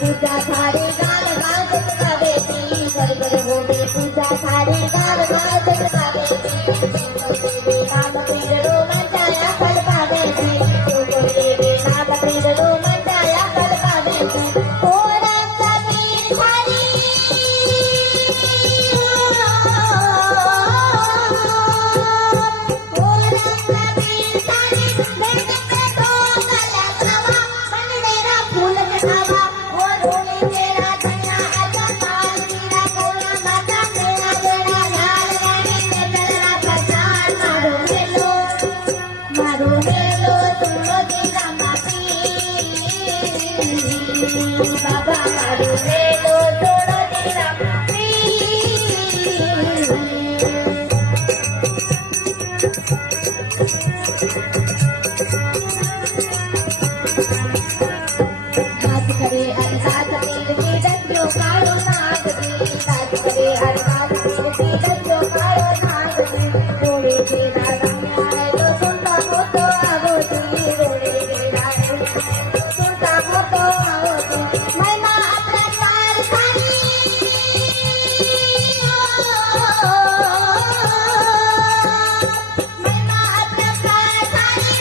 पूजा थारी गाल गाल जगतावेती घर हो गई पूजा थारी गाल गाल जगतावेती नाम पीरो मंडाया फल पावेती देवी नाम पीरो मंडाया फल पावेती थोड़ा कबीर थारी बाबा मारू मेलो थोड़ो तेरा हाथ करे अरदास पीर की डंडो कालो नाग दी हाथ करे अरदास पीर की डंडो कालो नाग दी रोड़े तेरा रंग आए तो सुनता हो तो आवो दी रोड़े तेरा रंग सुनता हो तो आवो दी महिमा अपना द्वार थारी महिमा अपना द्वार थारी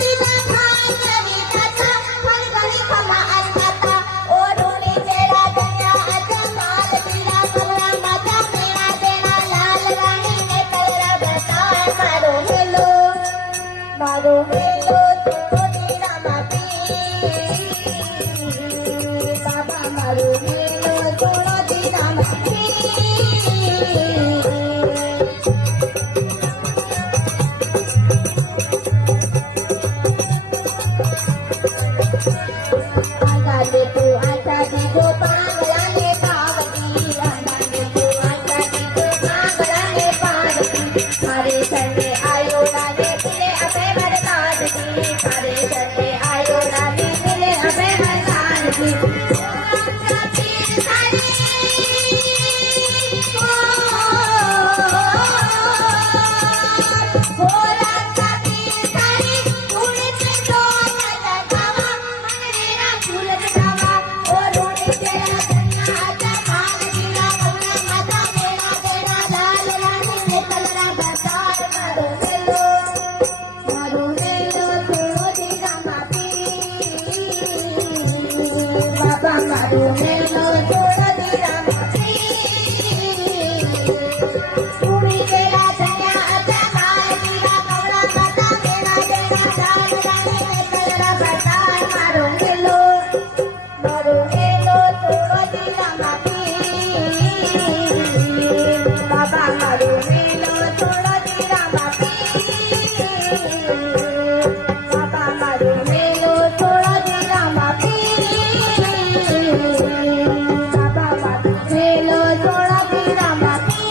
दिल भाई करी कथा फल गली खमा अन्नता ओ रोड़े तेरा गंगा अजमाल दिला कमरा माता मेरा तेरा लाल रानी ने तेरा बताए मारो हेलो तो तेरा माती बाबा मारो हेलो थोड़ा तेरा माती आंगले तू आशा दी गो पागला ने पावती आंगले तू आशा दी गो पागला ने पावती हरे चले आयो राने मिले अबे मरदान की हरे चले आयो राने मिले अबे मरदान की बाबा मारू मेलो थोड़ा तेरा माती भूमि तेरा धन्या अजमाल तेरा कमला माता मेरा तेरा लाल रानी ने तेरा बताए मारो मेलो थोड़ा तेरा माती बाबा मारू मेलो थोड़ा तेरा माती बाबा मारू मेलो थोड़ा तेरा माती बाबा मारू मेलो थोड़ा तेरा माती